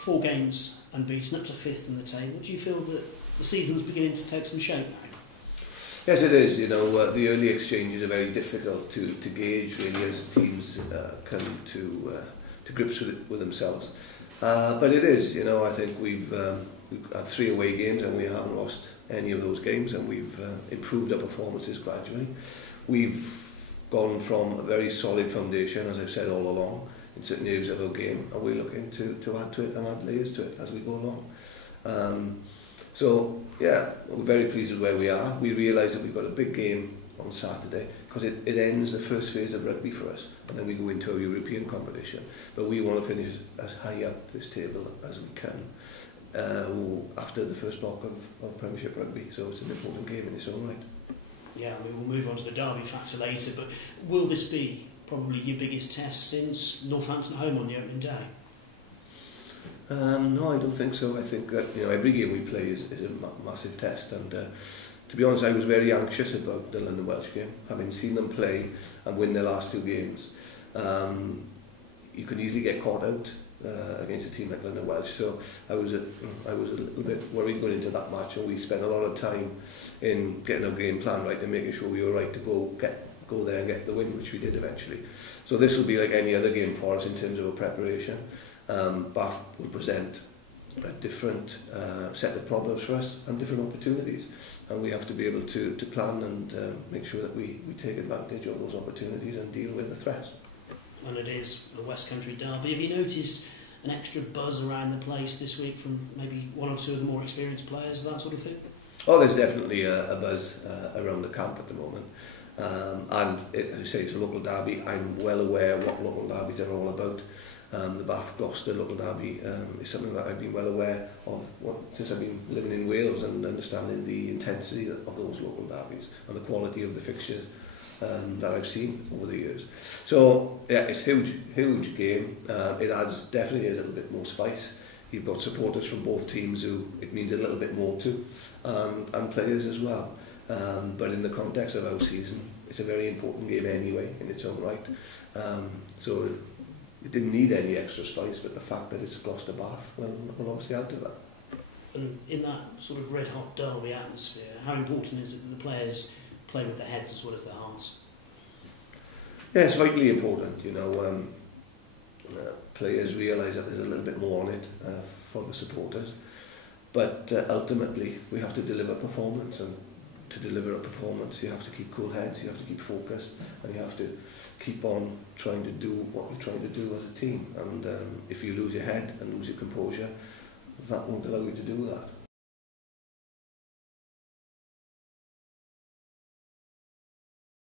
4 games unbeaten, up to 5th in the table. Do you feel that the season's beginning to take some shape now? Yes, it is. You know, the early exchanges are very difficult to gauge, really, as teams come to grips with themselves. But it is. You know, I think we've had 3 away games and we haven't lost any of those games, and we've improved our performances gradually. We've gone from a very solid foundation, as I've said all along, in certain areas of our game, and we're looking to add to it and add layers to it as we go along. So, yeah, we're very pleased with where we are. We realise that we've got a big game on Saturday, because it ends the first phase of rugby for us, and then we go into a European competition. But we want to finish as high up this table as we can after the first block of Premiership rugby. So it's an important game in its own right. Yeah, I mean, we'll move on to the derby factor later, but will this be probably your biggest test since Northampton home on the opening day? No, I don't think so. I think that, you know, every game we play is a massive test, and to be honest, I was very anxious about the London Welsh game, having seen them play and win their last 2 games. You can easily get caught out against a team like London Welsh, so I was a little bit worried going into that match, and we spent a lot of time in getting our game plan right and making sure we were right to go there and get the win, which we did eventually. So this will be like any other game for us in terms of our preparation. Bath will present a different set of problems for us and different opportunities, and we have to be able to plan and make sure that we take advantage of those opportunities and deal with the threats. And it is a West Country derby. Have you noticed an extra buzz around the place this week from maybe 1 or 2 of the more experienced players, that sort of thing? Oh, there's definitely a buzz around the camp at the moment. And as you say, it's a local derby. I'm well aware what local derbies are all about. The Bath Gloucester local derby is something that I've been well aware of since I've been living in Wales, and understanding the intensity of those local derbies and the quality of the fixtures that I've seen over the years. So yeah, it's a huge game. It adds definitely a little bit more spice. You've got supporters from both teams who it means a little bit more to, and players as well. But in the context of our season, it's a very important game anyway in its own right. So it didn't need any extra spice, but the fact that it's Gloucester Bath will obviously add to that. And in that sort of red-hot derby atmosphere, how important is it that the players play with their heads as well as their hearts? Yeah, it's vitally important. You know, players realise that there's a little bit more on it for the supporters, but ultimately we have to deliver performance, and to deliver a performance you have to keep cool heads, you have to keep focused, and you have to keep on trying to do what you're trying to do as a team. And if you lose your head and lose your composure, that won't allow you to do that.